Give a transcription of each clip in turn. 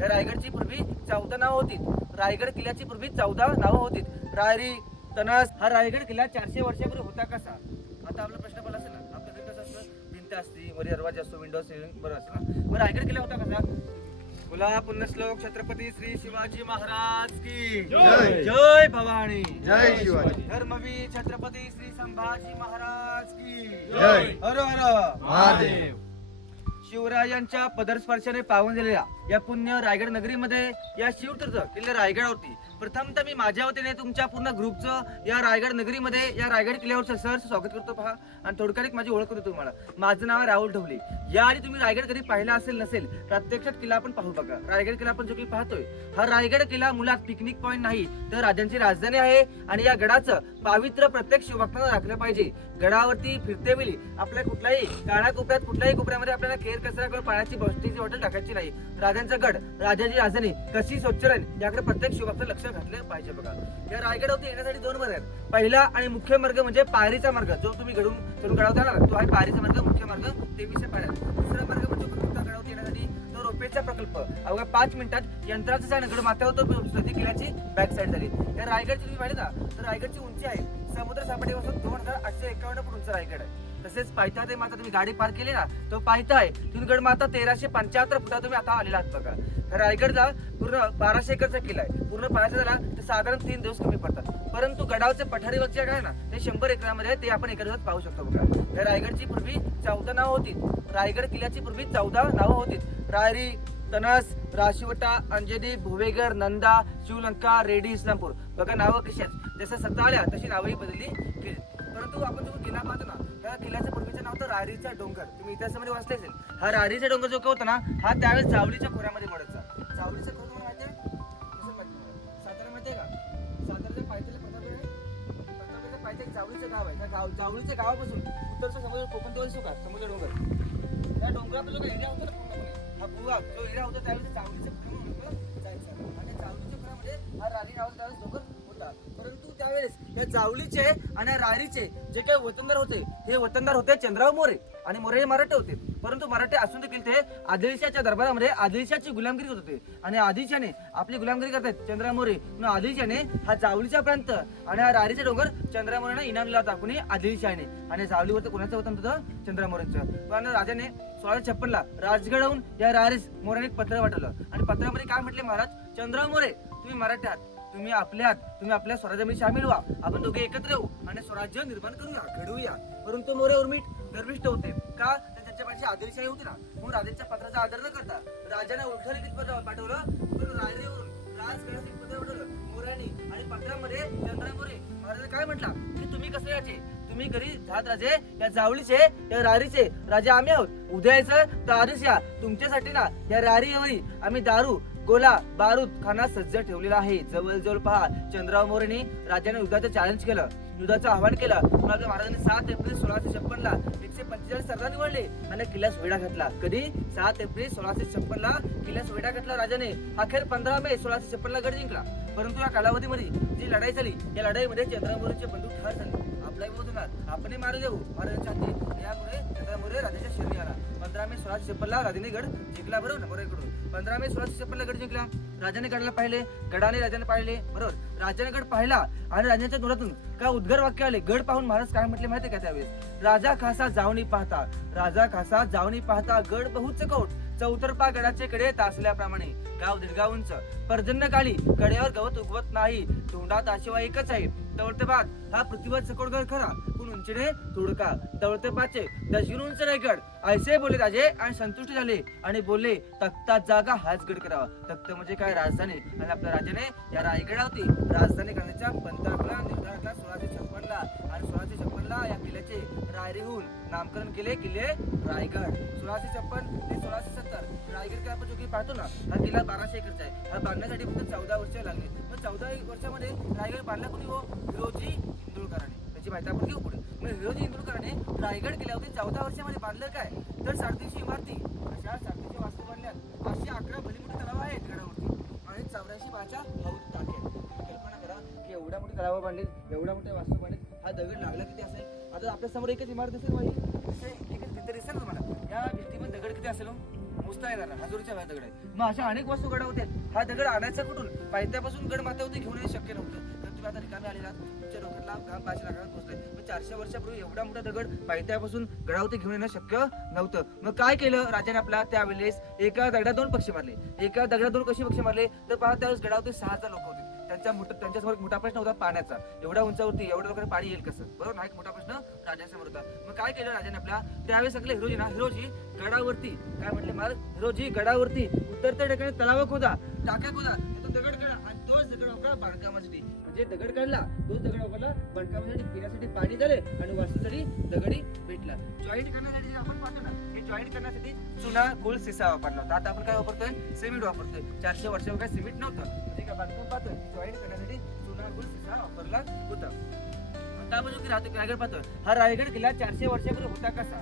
या रायगडची पूर्वी चौदा नावं होती रायगड किल्ल्याची पूर्वी चौदा नावं होती रायरी तनस हा रायगड किल्ला चारशे वर्षापूर्वी होता कसा? आता आपला प्रश्न पण असेल ना? आपल्या घरी कसं असतं? भिंत असते वर दरवाजा असतो विंडो सिलिंग बरं असतं ना? मग रायगड किल्ला होता कसा? बोला पुण्यश्लोक छत्रपती श्री शिवाजी महाराज की जय. जय भवानी! जय शिवाजी! धर्मवीर छत्रपती श्री संभाजी महाराज की जय. हर हर! महादेव! शिवरायांच्या पदरस्पर्शाने पावन झालेल्या या पुण्य रायगड नगरीमध्ये या शिवतीर्थ किल्ले रायगडावरती. प्रथमतः मी माझ्या वतीने तुमच्या पूर्ण ग्रुपचं या रायगड नगरीमध्ये या रायगड किल्ल्यावर सर स्वागत करतो पहा. आणि थोडक्यात एक माझी ओळख करतो तुम्हाला. माझं नाव आहे राहुल ढवले. या आधी तुम्ही रायगड कधी पाहिला असेल नसेल प्रत्यक्षात किल्ला आपण पाहू बघा. रायगड किल्ला आपण जो की पाहतोय हा रायगड किल्ला मुलात पिकनिक पॉईंट नाही तर राजांची राजधानी आहे. आणि या गडाचं पावित्र्य प्रत्येक शिवभक्तांना राखलं पाहिजे. गडावरती फिरते वेळी आपल्या कुठल्याही काळ्या कोपऱ्यात कुठल्याही कोपऱ्यामध्ये आपल्याला केर कचरा करून पाण्याची बस्तीची बॉटल टाकायची नाही. राजांचा गड राजाची राजधानी कशी स्वच्छ राहील याकडे प्रत्येक शिवभक्त लक्ष घातले पाहिजे बघा. या रायगडावरती येण्यासाठी दोन मार्ग आहेत. पहिला आणि मुख्य मार्ग म्हणजे पायरीचा मार्ग जो तुम्ही घडून चढून गडावता ना तो आहे पायरीचा मार्ग मुख्य मार्ग तेवीसशे पायऱ्या दुसरा मार्ग म्हणजे गडावरती येण्यासाठी? तो रोपेचा प्रकल्प. अवघ्या पाच मिनिटात यंत्राचा साईन गड माथ्यावर तो सती किल्ल्याची बॅक साईड झाली. या रायगडची तुम्ही पाहिजे ना तर रायगडची उंची आहे. समुद्र सपाटीपासून दोन हजार आठशे एकावन्न फूट उंच रायगड आहे. तसेच पायथा ते माता तुम्ही गाडी पार्क केली ना तो पायथा आहे. तिथून माता तेराशे पंच्याहत्तर फुटा तुम्ही आता आलेला आहात बघा. रायगडचा पूर्ण बाराशे एकरचा किल्ला आहे. पूर्ण पाहायचा झाला तर साधारण तीन दिवस कमी पडतात. परंतु गडावचे पठारी वगैरे काय ना ते शंभर एकरामध्ये आहे, ते आपण एका दिवसात पाहू शकतो बघा. तर रायगडची पूर्वी चौदा नावं होती. रायगड किल्ल्याची पूर्वी चौदा नावं होती. रायरी तनस राशिवटा अंजनी भुवेगर नंदा शिवलंका रेडी इस्लामपूर. बघा नावं कशी आहेत. जसं सत्ता आल्या तशी नावंही बदलली गेली. परंतु आपण जो किल्ला पाहतो ना त्या किल्ल्याचं पूर्वीचं नाव होतं रारीचा डोंगर. तुम्ही इतिहासामध्ये वाचले असेल. हा रारीचा डोंगर जो होता ना हा त्यावेळेस जावळीच्या खोऱ्यामध्ये पडायचा जावळीचा खोर तुम्हाला माहिती आहे? माहिती सातारा माहिती आहे का? साताराच्या पायथ्याला प्रतापगड आहे. प्रतापगडच्या पायथ्यात जावळीचं गाव आहे. त्या गाव जावळीच्या गावापासून उत्तरचा समुद्र कोकण दोन का? समुद्र डोंगर. त्या डोंगराचा जो एरिया होता ना हा भूभाग जो एरिया होता त्यावेळेस जावळीचं जायचं. आणि जावळीच्या खोऱ्यामध्ये हा राणी नावाचा त्यावेळेस डोंगर होता परंतु त्यावेळेस या जावळीचे आणि रारीचे जे काही वतनदार होते हे वतनदार होते चंद्रराव मोरे आणि मोरे हे मराठे होते. परंतु मराठे असून देखील ते आदिलशाच्या दरबारामध्ये आदिलशाची गुलामगिरी करत होते. आणि आदिलशाने आपली गुलामगिरी करतात चंद्रराव मोरे. म्हणून आदिलशाने हा जावळीच्या प्रांत आणि हा रारीचा डोंगर चंद्रराव मोरेने इनाम दिला होता. कोणी? आदिलशाने. आणि जावळीवर कोणाचं वतन होतं चंद्रराव मोरेंचं. पण राजाने सोळाशे छप्पनला राजगडहून या रारीस मोरेने एक पत्र पाठवलं. आणि पत्रामध्ये काय म्हटले महाराज? चंद्रराव मोरे तुम्ही मराठी आहात. तुम्ही आपल्यात तुम्ही आपल्या स्वराज्यामध्ये सामील व्हा. आपण दोघे एकत्र येऊ आणि स्वराज्य निर्माण करूया घडवूया. परंतु मोरे उर्मिट गर्विष्ट होते. का? तर त्यांच्या पाठीशी आदिलशाही होती ना. म्हणून राजांच्या पत्राचा आदर न करता राजाने उलटा लिखित पत्र पाठवलं? पण राजेवरून राजगडाचे पत्र पाठवलं मोऱ्याने आणि पत्रामध्ये चंद्रा मोरे. महाराज काय म्हटला? की तुम्ही कसं याचे तुम्ही घरी जात राजे या जावळीचे या रारीचे. राजे आम्ही आहोत. उद्या यायचं तर आधीच या. तुमच्यासाठी ना या रारीवरी आम्ही दारू गोला बारूद खाना सज्ज ठेवलेला आहे. जवळजवळ पहा चंद्रराव मोरेने राजाने युद्धाचं चॅलेंज केलं. युद्धाचं आव्हान केलं. आपल्या महाराजांनी सात एप्रिल सोळाशे छप्पन ला एकशे पंचेचाळीस सरदार निवडले आणि किल्ल्यास वेढा घातला. कधी? सात एप्रिल सोळाशे छप्पन ला किल्ल्यास वेढा घातला राजाने. अखेर पंधरा मे सोळाशे छप्पन ला गड जिंकला. परंतु या कालावधीमध्ये जी लढाई झाली या लढाईमध्ये चंद्रराव मोरेचे बंधू ठार झाले. आपलाही बोध होणार आपणही मारे देऊ. महाराजांच्या हाती. यामुळे चंद्रराव मोरे राजाच्या शरीर आला. पंधरा मे सोळाशे छप्पनला राजाने गड जिंकला बरोबर? ना मोरेकडून पंधरा मे सोळाशे छप्पनला गड जिंकला. राजाने गडाला पाहिले गडाने राजाने पाहिले बरोबर? राजाने गड पाहिला आणि राजांच्या तोंडातून काय उद्गार वाक्य आले? गड पाहून महाराज काय म्हटले माहितीये का त्यावेळेस? राजा खासा जावणी पाहता राजा खासा जावणी पाहता गड बहुच कौट. चौतरपा गडाचे कडे तासल्याप्रमाणे गाव दीर्घा उंच. पर्जन्य काळी कड्यावर गवत उगवत नाही. तोंडात आशिवा एकच आहे. तवळतेपात हा पृथ्वीवर सकोडगड खरा. पण उंचीने तोडका. तवळतेपाचे दशगिर उंच रायगड. ऐसे बोले राजे आणि संतुष्ट झाले. आणि बोलले तख्तात जागा हाच गड करावा. तख्त म्हणजे काय? राजधानी. आणि आपल्या राजाने या रायगडावरती राजधानी करण्याच्या पंतप्रधान निर्धार सोळाशे छप्पनला आणि किल्ला या किल्ल्याचे रायरीहून नामकरण केले किल्ले रायगड. सोळाशे छप्पन ते सोळाशे सत्तर. रायगड किल्ला आपण जो की पाहतो ना हा किल्ला बाराशे एकरचा आहे. हा बांधण्यासाठी फक्त चौदा वर्ष लागले. मग चौदा वर्षामध्ये रायगड बांधला कोणी हो? हिरोजी इंदुरकरांनी त्याची माहिती आपण घेऊ पुढे. मग हिरोजी इंदुरकरांनी रायगड किल्ल्यावरती चौदा वर्षामध्ये बांधलं काय? तर साडेतीनशे इमारती. अशा साडेतीनशे वास्तू बांधल्यात पाचशे अकरा भलीमोठी तलाव आहेत गडावरती. आणि चौऱ्याऐंशी बाच्या हौद टाके कल्पना करा की एवढ्या मोठी तलाव बांधलीत एवढ्या मोठ्या वास्तू बांधलीत. हा दगड लागला किती असेल? आता आपल्यासमोर एकच इमारत दिसेल बाई. एकच भिंत दिसेल ना तुम्हाला या भिंतीमध्ये दगड किती असेल हो? मोजता येणार हजूरच्या हजारोच्या दगड आहे. मग अशा अनेक वस्तू गडा हा दगड आणायचा कुठून? पायथ्यापासून गड माथ्यावरती घेऊन शक्य नव्हतं. तर तुम्ही आता रिकामी आलेला तुमच्या डोक्याला घाम पाचशे लाखात पोहोचलाय मग चारशे वर्षापूर्वी एवढा मोठा दगड पायथ्यापासून गडावरती घेऊन येणं शक्य नव्हतं. मग काय केलं राजाने आपला त्यावेळेस? एका दगडात दोन पक्षी मारले. एका दगडात दोन कसे पक्षी मारले? तर पहा त्यावेळेस गडावरती सहाचा लोक त्यांच्या मोठा त्यांच्यासमोर मोठा प्रश्न होता पाण्याचा. एवढ्या उंचावरती एवढ्या लोकांना पाणी येईल कसं? बरोबर हा एक मोठा प्रश्न राजासमोर होता. मग काय केलं राजाने आपल्या त्यावेळेस सगळे हिरोजी ना हिरोजी गडावरती काय म्हटले महाराज हिरोजी गडावरती उतरत्या ठिकाणी तलाव खोदा टाक्या खोदा दगड काढा आणि तोच दगड वापरा बांधकामासाठी. म्हणजे दगड काढला तोच दगड वापरला बांधकामासाठी पिण्यासाठी पाणी झाले आणि वास्तूसाठी दगडी भेटला. जॉईंट करण्यासाठी आपण पाहतो ना हे जॉईंट करण्यासाठी चुना गोल सिसा वापरला होता. आता आपण काय वापरतोय? सिमेंट वापरतोय. चारशे वर्षावर काय सिमेंट नव्हतं. बांधकाम पाहतोय. करण्यासाठी चुना गुळ सिसा वापरला होता. आता आपण जो की राहतो रायगड पातळ हा रायगड किल्ला चारशे वर्षापूर्वी होता कसा?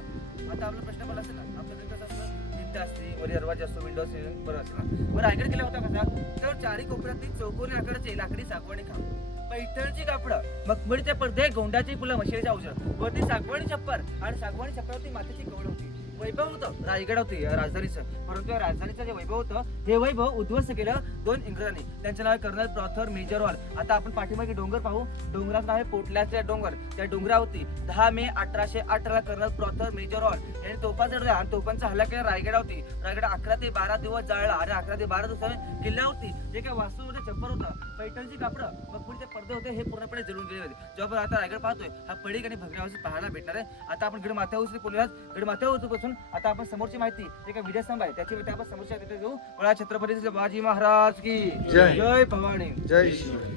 आता आपला प्रश्न मला असेल ना आपल्याकडे कसं असतं? भिंत असते वर दरवाजा असतो विंडो असते बरं असतं ना. रायगड किल्ला होता कसा? तर चारी कोपऱ्यातील चौकोनी आकाराचे लाकडी सागवाणी खांब. पैठणची कापडं मग पडदे गोंडाची फुलं मशिरीच्या औषध. वरती सागवाणी छप्पर आणि सागवाणी छप्परावरती मातीची कवड होती. वैभव होतं. रायगड होती राजधानीचं. परंतु या राजधानीचं जे वैभव होतं हे वैभव उद्ध्वस्त केलं दोन इंग्रजांनी. त्यांचं नाव आहे कर्नल प्रॉथर मेजरवाल. आता आपण पाठीमागे डोंगर पाहू. डोंगराचं नाव आहे पोटल्याचे डोंगर. त्या डोंगरावरती दहा मे अठराशे अठरा कर्नल प्रॉथर मेजरवाल यांनी तोफा चढल्या आणि तोफांचा हल्ला केला रायगडावरती. रायगड अकरा ते बारा दिवस जाळला आणि अकरा ते बारा दिवसाने किल्ल्यावरती जे काही वास्तू होते छप्पर होतं पैठणची कापडं मग पडदे होते हे पूर्णपणे जळून गेले होते. जेव्हा आपण आता रायगड पाहतोय हा पडीक आणि भगऱ्यावरती पाहायला भेटणार आहे. आता आपण गड माथ्यावरती बोलूयात. गड माथ्यावरती बसून आता आपण समोरची माहिती जे काही विजयस्तंभ आहे त्याची माहिती आपण समोरच्या तिथे घेऊ बळा छत्रपती शिवाजी महाराज की जय. जय भवानी. जय शिवाजी.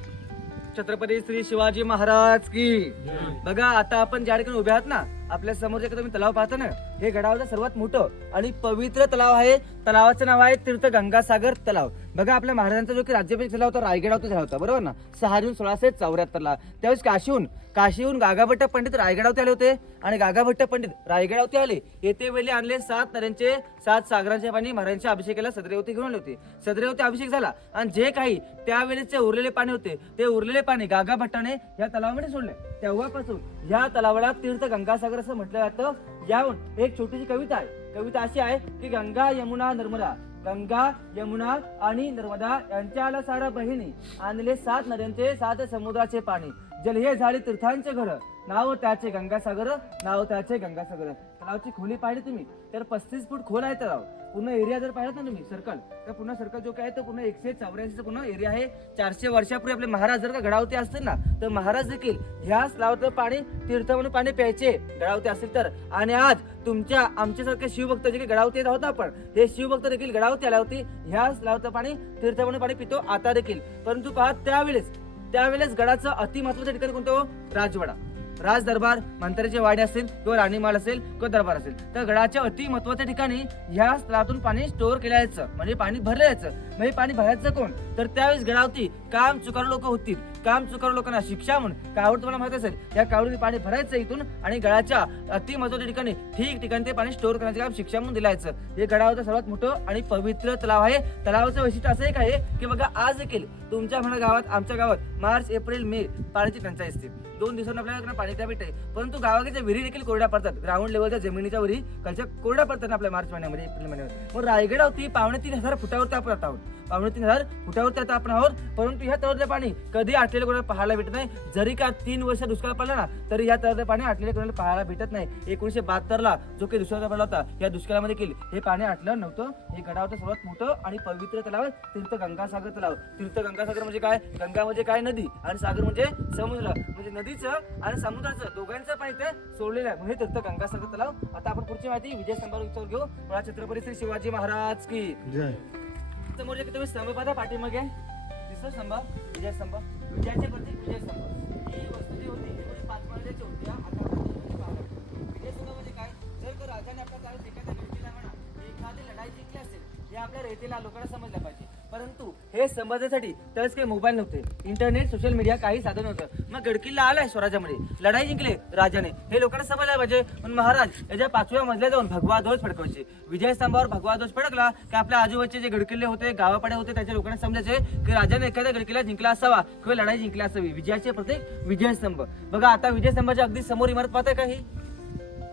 छत्रपती श्री शिवाजी महाराज की. बघा आता आपण ज्या ठिकाणी उभे आहात ना आपल्यासमोर जे तुम्ही तलाव पाहता ना हे गडावरचं सर्वात मोठं आणि पवित्र तलाव आहे. तलावाचं नाव आहे तीर्थ गंगासागर तलाव. बघा आपल्या महाराजांचा जो की राज्याभिषेक झाला होता रायगडावर झाला होता बरोबर ना? सहा जून सोळाशे चौऱ्याहत्तरला त्यावेळेस काशीहून काशीहून गागाभट्ट पंडित रायगडावरती आले होते. आणि गागाभट्ट पंडित रायगडावरती आले. येते वेळी आणले सात नद्यांचे सात सागरांचे पाणी महाराजांच्या अभिषेकाला सदरेवती घेऊन आले होते. सदरेवती अभिषेक झाला. आणि जे काही त्यावेळेचे उरलेले पाणी होते ते उरलेले पाणी गागाभट्टाने या तलावामध्ये सोडले. तेव्हापासून या तलावाला तीर्थ गंगासागर असं म्हटलं जातं. याहून एक छोटीशी कविता आहे. कविता अशी आहे की गंगा यमुना नर्मदा. गंगा यमुना आणि नर्मदा यांच्याला सारा बहिणी आणले सात नद्यांचे सात समुद्राचे पाणी. जल हे झाले तीर्थांचे घर. नाव त्याचे गंगासागर नाव त्याचे गंगासागर. तलावाची खोली पाहिली तुम्ही तर पस्तीस फूट खोल आहे तलाव. पूर्ण एरिया जर पाहिलं ना तुम्ही सर्कल तर पुन्हा सर्कल जो काय आहे तो पुन्हा एकशे चौऱ्याऐंशी पूर्ण एरिया आहे. चारशे वर्षापूर्वी आपले महाराज जर का गडावती असतील ना तर महाराज देखील ह्याच लावतं पाणी तीर्थ म्हणून पाणी प्यायचे. गडावती असतील तर. आणि आज तुमच्या आमच्यासारखे शिवभक्त जे काही गडावती येत आहोत आपण हे शिवभक्त देखील गडावती आला होती. ह्याच लावतं पाणी तीर्थ म्हणून पाणी पितो आता देखील. परंतु पहा त्यावेळेस त्यावेळेस गडाचं अतिमहत्वाचं ठिकाण कोणतं हो? राजवाडा. राज दरबार मंत्र्याचे वाडे असेल किंवा राणीमाल असेल किंवा दरबार असेल. तर गडाच्या अति महत्त्वाच्या ठिकाणी ह्या स्थळातून पाणी स्टोअर केलं यायचं. म्हणजे पाणी भरलं यायचं. म्हणजे पाणी भरायचं कोण? तर त्यावेळेस गडावती काम चुकार लोक होतील. काम चुकार लोकांना शिक्षा म्हणून कावड तुम्हाला माहीत असेल? या कावडीने पाणी भरायचं इथून आणि गडाच्या अति महत्त्वाच्या ठिकाणी ठीक ठिकाणी ते पाणी स्टोअर करण्याचे काम शिक्षा म्हणून दिलायचं हे गडावरचं सर्वात मोठं आणि पवित्र तलाव आहे. तलावाचं वैशिष्ट्य असं एक आहे की बघा आज देखील तुमच्या म्हणा गावात आमच्या गावात मार्च एप्रिल मे पाण्याची टंचाई असते. दोन दिवसांनी आपल्याला पाणी त्या भेटते परंतु गावाकडच्या विहिरी देखील कोरड्या पडतात. ग्राउंड लेवलच्या जमिनीच्या विहिरी कलच्या कोरड्या पडतात ना आपल्या मार्च महिन्यामध्ये एप्रिल महिन्यामध्ये. मग रायगडावरती पावणे तीन हजार फुटावरती आपण आता आहोत पावणे हजार फुटावर आता आपण आहोत? परंतु ह्या तळातलं पाणी कधी आटलेलं कोणाला पाहायला भेटत नाही. जरी का तीन वर्ष दुष्काळ पडला ना तरी या तळातलं पाणी आटलेलं कोणाला पाहायला भेटत नाही. एकोणीशे बहात्तरला जो काही दुष्काळ पडला होता या दुष्काळामध्ये केली. हे पाणी आटलं नव्हतं. हे गडावरचं सर्वात मोठं आणि पवित्र तलाव तीर्थ गंगासागर तलाव. तीर्थ गंगासागर म्हणजे काय? गंगा म्हणजे काय? नदी. आणि सागर म्हणजे समुद्र. म्हणजे नदीचं आणि समुद्राचं दोघांचं पाणी ते सोडलेलं आहे. म्हणजे तीर्थ गंगासागर तलाव. आता आपण पुढची माहिती विजय स्तंभावर घेऊ. मला छत्रपती श्री शिवाजी महाराज की. समोरच्या तुम्ही स्तंभ पाहता पाठीमागे दिसतो स्तंभ? विजय स्तंभ? विजयाचे प्रतीक विजय स्तंभ. ही वस्तू जी होती. ती म्हणजे पाच माळ्याची होती आता विजय स्तंभ म्हणजे काय? जर का राजाने आपल्या काळात एखाद्या व्यक्तीला म्हणा एखादी लढाई जिंकली असेल हे आपल्या रेतीला लोकांना समजलं पाहिजे. परंतु हे समजण्यासाठी तरच काही मोबाईल नव्हते. इंटरनेट सोशल मीडिया काही साधन नव्हतं. मग गडकिल्ला आलाय स्वराज्यामध्ये. लढाई जिंकले राजाने. हे लोकांना समजायला पाहिजे म्हणजे, पण महाराज याच्या पाचव्या मजल्या जाऊन भगवा ध्वज फडकवायचे. विजयस्तंभावर भगवा ध्वज फडकला की आपल्या आजूबाजूचे जे गडकिल्ले होते गावापाडे होते त्याच्या लोकांना समजायचे की राजाने एखाद्या गडकिल्ला जिंकला असावा किंवा लढाई जिंकली असावी. विजयाचे प्रत्येक विजयस्तंभ. बघा आता विजयस्तंभाच्या अगदी समोर इमारत पाहताय का ही?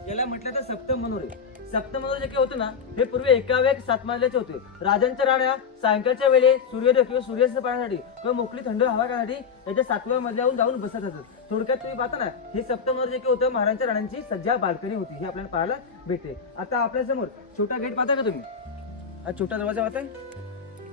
याला म्हटलं तर सप्तम मनोरे. सप्तमंगल जे काही होतं ना हे पूर्वी एका वेग सात होते. राजांच्या राण्या सायंकाळच्या वेळी सूर्योदय किंवा सूर्यास्त पाहण्यासाठी किंवा मोकळी थंड हवा करण्यासाठी त्याच्या सातव्या मजल्यावर जाऊन बसत असत. थोडक्यात तुम्ही पाहता ना हे सप्तमंगल जे काही होतं महाराजांच्या राण्यांची सज्जा बाल्कनी होती हे आपल्याला पाहायला भेटते. आता आपल्यासमोर छोटा गेट पाहता का तुम्ही? हा छोटा दरवाजा पाहताय?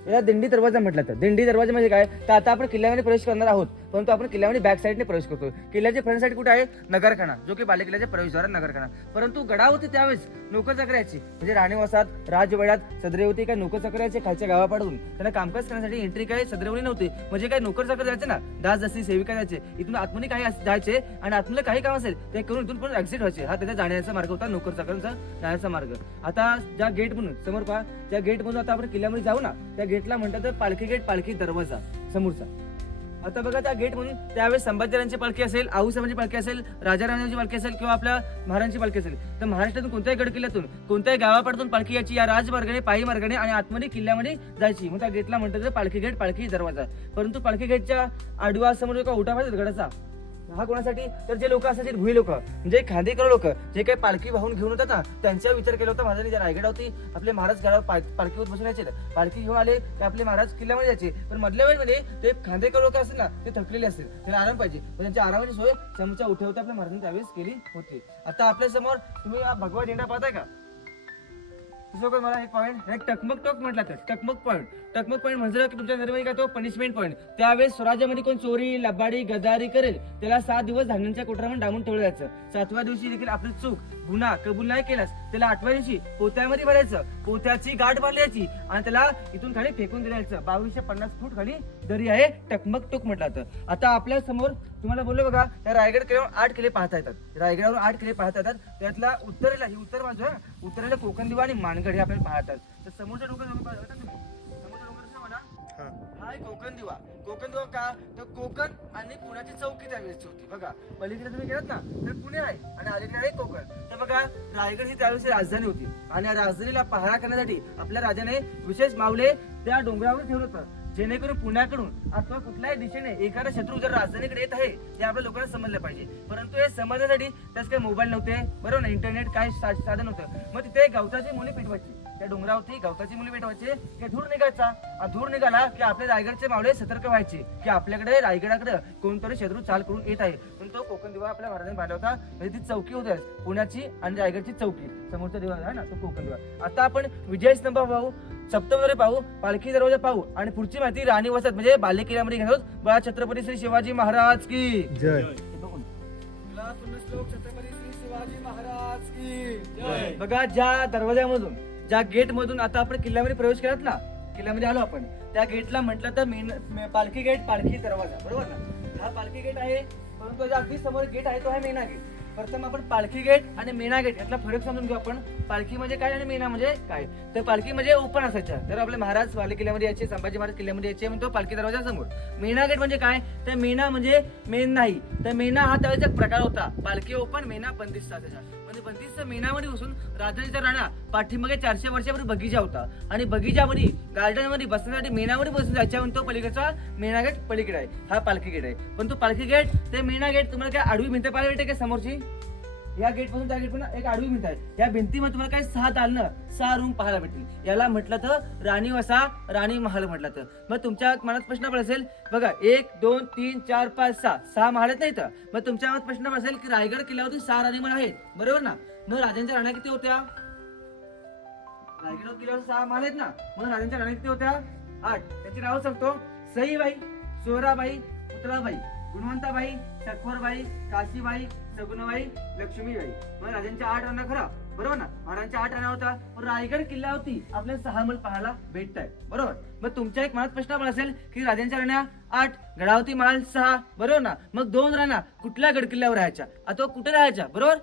याला दिंडी दरवाजा म्हटलं तर. दिंडी दरवाजा म्हणजे काय? तर आता आपण किल्ल्यामध्ये प्रवेश करणार आहोत. परंतु आपण किल्ल्यामध्ये बॅक साईडने प्रवेश करतो किल्ल्याचे फ्रंट साईड कुठे आहे? नगरखाना जो की बालेकिल्ल्याच्या प्रवेशद्वारा नगरखाना. परंतु गडा होती त्यावेळेस नोकर चक्राची म्हणजे राणीवासात राजवाड्यात सदरे होती काय नोकर चक्राचे खालच्या गावापाडून त्यांना कामकाज करण्यासाठी एंट्री काय सदरेवली नव्हती. म्हणजे काय नोकर चक्र जायचे ना दास जशी सेविका जायचे. इथून आतमध्ये काही जायचे आणि आतमध्ये काही काम असेल ते करून इथून पण एक्झिट व्हायचे. हा त्याचा जाण्याचा मार्ग होता नोकर चक्रांचा जाण्याचा मार्ग. आता ज्या गेट म्हणून समोर पहा त्या गेट म्हणून आता आपण किल्ल्यामध्ये जाऊ ना त्या गेटला म्हणतात तर पालखी गेट पालखी दरवाजा समोरचा. आता बघा त्या गेट म्हणून त्यावेळेस संभाजीराजांची पालखी असेल आऊसाहेबांची पालखी असेल राजारामांची पालखी असेल किंवा आपल्या महाराजांची पालखी असेल तर महाराष्ट्रातून कोणत्याही गड किल्ल्यातून कोणत्याही गावापाड्यातून पालखी याची या राजमार्गाने पायी मार्गाने आणि आतमध्ये किल्ल्यामध्ये जायची. मग त्या गेटला म्हणतात तर पालखी गेट पालखी दरवाजा. परंतु पालखी गेटच्या आडवा समोर एका उठा पाहिजे गडाचा हा कोणासाठी? तर जे लोक असायचे भुई लोक म्हणजे खांदेकर लोक जे काही पालखी वाहून घेऊन होतात ना त्यांचा विचार केला होता महाराजांनी ज्या रायगडावरती आपले महाराज गडावर पालखीवर बसून यायचे. पालखी घेऊन आले ते आपले महाराज किल्ल्यामध्ये जायचे. पण मधल्या वेळेमध्ये ते खांदेकर लोक असतील ना ते थकलेले असतील. त्यांना आराम पाहिजे. पण त्यांच्या आरामाची सोय चमचा उठवता आपल्या महाराजांनी त्यावेळेस केली होती. आता आपल्यासमोर तुम्ही भगवा झेंडा पाहताय का? मला एक पॉईंट टकमक टोक म्हटला तर टकमक पॉईंट टकमक पॉईंट म्हणजे की तुमच्या निर्माण काय तो पनिशमेंट पॉईंट त्यावेळेस स्वराज्यामध्ये कोण चोरी लबाडी गदारी करेल त्याला सात दिवस धान्यांच्या कोठरामध्ये डांबून ठेवलं जायचं. सातव्या दिवशी देखील आपली चूक गुन्हा कबूल नाही केलास त्याला आठव्या दिवशी पोत्यामध्ये भरायचं. पोत्याची गाठ बांधायची आणि त्याला इथून खाली फेकून द्यायचं बावीसशे पन्नास फूट खाली दरी आहे टकमक टोक म्हटलं जातं. आता आपल्यासमोर तुम्हाला बोललो बघा या रायगड किल्ल्यावर आठ किल्ले पाहता येतात. रायगडावर आठ किल्ले पाहता येतात. त्यातला उत्तरेला ही उत्तर बाजू आहे. उत्तरेला कोकण दिवा आणि मानगड हे आपल्याला पाहतात. तर समोरच्या डोक्यात जाऊन तुम्ही? हाय कोकण दिवा. कोकण दिवा का? तर कोकण आणि पुण्याची चौकी त्यावेळेसची होती. बघा पलीकडे तुम्ही गेलात ना तर पुणे आहे आणि अलीकडे आहे कोकण. तर बघा रायगड ही त्यावेळेस राजधानी होती. आणि या राजधानीला पहारा करण्यासाठी आपल्या राजाने विशेष मावले त्या डोंगरावर ठेवलं होतं. जेणेकरून पुण्याकडून अथवा कुठल्याही दिशेने एखादा शत्रू जर राजधानीकडे येत आहे हे आपल्या लोकांना समजलं पाहिजे. परंतु हे समजण्यासाठी त्याच काही मोबाईल नव्हते बरोबर ना? इंटरनेट काय सा- साधन नव्हतं मग तिथे गवताची मुली पिटवायची. त्या डोंगरावरती गवताची मुली पेटवायची की धूर निघायचा. आणि धूर निघाला की आपले रायगडचे मावळे सतर्क व्हायचे की आपल्याकडे रायगडाकडे कोणतरी शत्रू चाल करून येत आहे. पण तो कोकण दिवा आपल्या महाराजांनी पाहिला होता. म्हणजे ती चौकी होती. पुण्याची आणि रायगडची चौकी. समोरचा दिवा आहे ना तो कोकण दिवा. आता आपण विजय स्तंभ पाहू सप्तमरे पाहू पालखी दरवाजा पाहू आणि पुढची माहिती राणी वसाहत म्हणजे बाले किल्ल्यामध्ये घेणार बळा छत्रपती श्री शिवाजी महाराज की. जय. हे बघून. छत्रपती श्री शिवाजी महाराज की. बघा ज्या दरवाजामधून ज्या गेट मधून आता आपण किल्ल्यामध्ये प्रवेश केलात ना किल्ल्यामध्ये आलो आपण त्या गेटला म्हटलं तर मेन पालखी गेट पालखी दरवाजा बरोबर ना? हा पालखी गेट आहे परंतु अगदी समोर गेट आहे तो आहे मेना गेट प्रथम आपण पालखी गेट आणि मेना गेट यातला फरक समजून घेऊ आपण. पालखी म्हणजे काय आणि मेना म्हणजे काय? तर पालखी म्हणजे ओपन असायच्या. तर आपले महाराज वाले किल्ल्यामध्ये यायचे संभाजी महाराज किल्ल्यामध्ये यायचे म्हणतो पालखी दरवाजा समोर. मेना गेट म्हणजे काय? तर मेना म्हणजे मेन नाही. तर मेना हा त्यावेळेचा एक प्रकार होता. पालखी ओपन मेना बंदिस्त असायचा म्हणजे बंदिस्त मेनामध्ये बसून राजधानीचा राणा पाठीमागे चारशे वर्षापूर्वी बगीचा होता. आणि बगीच्यामध्ये गार्डनमध्ये बसण्यासाठी मेनामध्ये बसून जायच्या म्हणतो पलीकडचा मेना गेट पलीकडे आहे. हा पालखी गेट आहे. पण तो पालखी गेट ते मेना गेट तुम्हाला काय आडवी भिंत पाहायला भेटते का समोरची? या गेटपासून त्या गेट पण एक आडवी भिंत आहे. या भिंतीमध्ये तुम्हाला काय सहा दालनं सहा रूम पाहायला भेटतील. याला म्हटलं तर राणी वसा राणी महाल म्हटलं तर. मग तुमच्या मनात प्रश्न पण असेल बघा एक दोन तीन चार पाच सहा. सहा महाल आहेत नाही तर. मग तुमच्या मनात प्रश्न पण असेल की रायगड किल्ल्यावरती सहा राणी महाल आहेत. बरोबर ना? मग राजांच्या राण्या किती होत्या? रायगड किल्ल्यावर सहा महाल आहेत ना? मग राजांच्या राण्या किती होत्या? आठ. त्याची नावं सांगतो. सईबाई सोहराबाई पुतळाबाई गुणवंताबाई सखोरबाई काशीबाई सगुणबाई लक्ष्मीबाई. मग राजांच्या आठ राणा खरा. बरोबर ना? महाराजांच्या आठ राणा होता. पण रायगड किल्ल्यावरती आपल्याला सहा मल पाहायला भेटत आहे बरोबर? मग तुमच्या एक मनात प्रश्न पण असेल की राजांच्या राण्या आठ गडावती माल सहा. बरोबर ना? मग दोन राणा कुठल्या गड किल्ल्यावर राहायच्या? अथवा कुठे राहायच्या? बरोबर?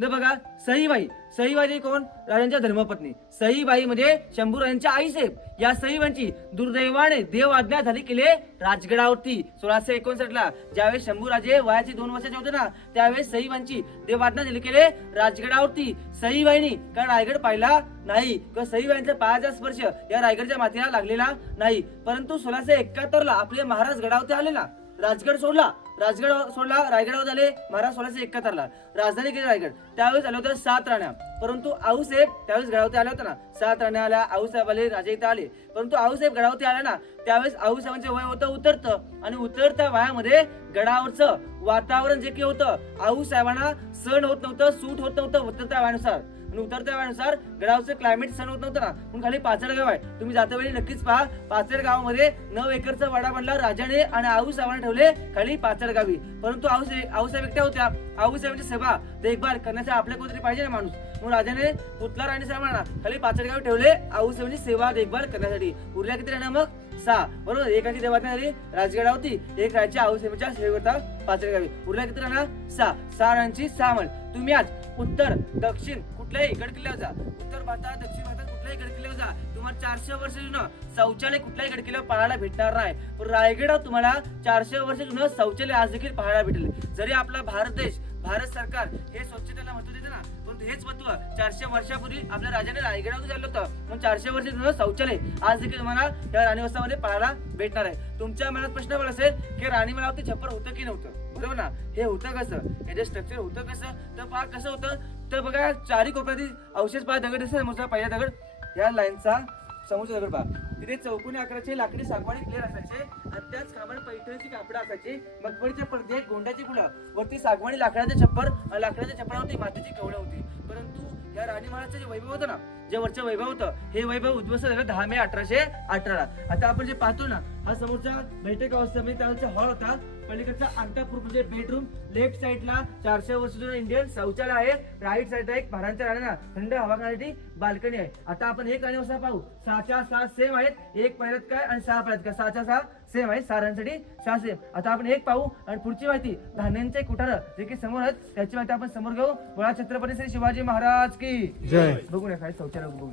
न बघा सईबाई. सईबाई म्हणजे कोण? राजांच्या धर्मपत्नी. सईबाई म्हणजे शंभूराजांच्या आईसाहेब. या सईबाईंची दुर्दैवाने देव आज्ञा झाली केले राजगडावरती. सोळाशे एकोणसाठ ला ज्यावेळेस शंभूराजे वयाचे दोन वर्षाचे होते ना त्यावेळेस सईबाईंची देव आज्ञा झाली केले राजगडावरती. सईबाईंनी कारण रायगड पाहिला नाही? किंवा सईबाईंचा पायाचा स्पर्श या रायगडच्या मातीला लागलेला नाही. परंतु सोळाशे एकाहत्तर ला आपले महाराज गडावरती आले ना राजगड सोडला. राजगड सोडला रायगडावर झाले महाराज सोळाशे एकाहत्तरला. राजधानी केली रायगड. त्यावेळेस आल्या होत्या सात राण्या. परंतु आऊसाहेब त्यावेळेस गडावरती आल्या होत्या ना. सात राण्या आल्या आऊसाहेब आले राजा इथे आले. परंतु आऊसाहेब गडावरती आल्या ना त्यावेळेस आऊसाहेबांचे वय होतं उतरतं. आणि उतरत्या वयामध्ये गडावरचं वातावरण जे काही होतं आऊसाहेबांना सण होत नव्हतं सूट होत नव्हतं उतरत्या वयानुसार. आणि उतरत्या वेळेनुसार गडावचं क्लायमेट सण होत नव्हतं ना. पण खाली पाचड गाव आहे. तुम्ही जाता वेळी नक्कीच पहा पाचड गावामध्ये नऊ एकरचा वाडा बनला. राजाने आणि आऊसाहेबांना ठेवले खाली पाचड गावी. परंतु आऊसाहेब आऊसाहेब एकट्या होत्या. आऊसाहेबांची सेवा देखभाल करण्याचा आपल्या कोणतरी पाहिजे ना माणूस. म्हणून राजाने पुतला राणी साहेबांना खाली पाचड गावी ठेवले. आऊसाहेबांची सेवा देखभाल करण्यासाठी. उरल्या किती राहणार मग? सहा. बरोबर? एकाची देवाज्ञा झाली राजगडा होती. एक राज्य आऊसाहेबांच्या सेवेकरता पाचड गावी. उरल्या किती राहणार सहा. सहा राणांची सहा म्हण तुम्ही आज उत्तर दक्षिण कुठल्याही गड किल्ल्यावर जा. उत्तर भारतात दक्षिण भारतात कुठल्याही गड किल्ल्यावर जा. तुम्हाला चारशे वर्ष जुनं शौचालय कुठल्याही गड किल्ल्यावर पाहायला भेटणार नाही. पण रायगडावर तुम्हाला चारशे वर्ष जुनं शौचालय आज देखील पाहायला भेटेल. जरी आपला भारत देश भारत सरकार हे स्वच्छतेला महत्त्व देते ना परंतु हेच महत्त्व चारशे वर्षापूर्वी आपल्या राजाने रायगडावर झालं होतं. म्हणून चारशे वर्ष जुनं शौचालय आज देखील तुम्हाला या राणीवस्तामध्ये पाहायला भेटणार आहे. तुमच्या मनात प्रश्न पण असेल की राणी मनावरती छप्पर होतं की नव्हतं? बरोबर ना? हे होतं कसं? हे स्ट्रक्चर होतं कसं? तर पहा कसं होतं? तर बघा चारी कोपऱ्यातील अवशेष पहा दगड दिसत समोरचा पहिला दगड. या लाईनचा समोरचा दगड पहा. तिथे चौकोनी आकाराचे लाकडी सागवाणी प्लेअर असायचे आणि त्याच खांबाला पैठणीची कापडं असायची. मगबडीच्या पडदे गोंड्याची फुलं. वरती सागवानी लाकडाचे छप्पर आणि लाकडाच्या छप्परावरती मातीची कवळं होती. परंतु या राणी महाराजचं जे वैभव होतं ना जे वरचं वैभव होतं हे वैभव उद्ध्वस्त झालं दहा मे अठराशे अठरा आता आपण जे पाहतो ना हा समोरचा बैठक अवस्था म्हणजे त्याचा हॉल होता. पलीकडचा अंतपूर म्हणजे बेडरूम लेफ्ट साईडला चारशे वर्ष जुनं इंडियन शौचालय आहे. राईट साईडला एक भारांच्या राण्यांना थंड हवा खाण्यासाठी बाल्कनी आहे. आता आपण एक राणी वसा पाहू. सहाच्या सहा सेम आहेत. एक पहिल्यात काय आणि सहा पहिल्यात काय? सहाच्या सहा सेम आहे सहा राण्यांसाठी सहा सेम. आता आपण एक पाहू आणि पुढची माहिती. धान्यांचे कुठार जे की समोर आहेत त्याची माहिती आपण समोर घेऊ. बळा छत्रपती श्री शिवाजी महाराज की जय. बघू नये काय शौचालय बघू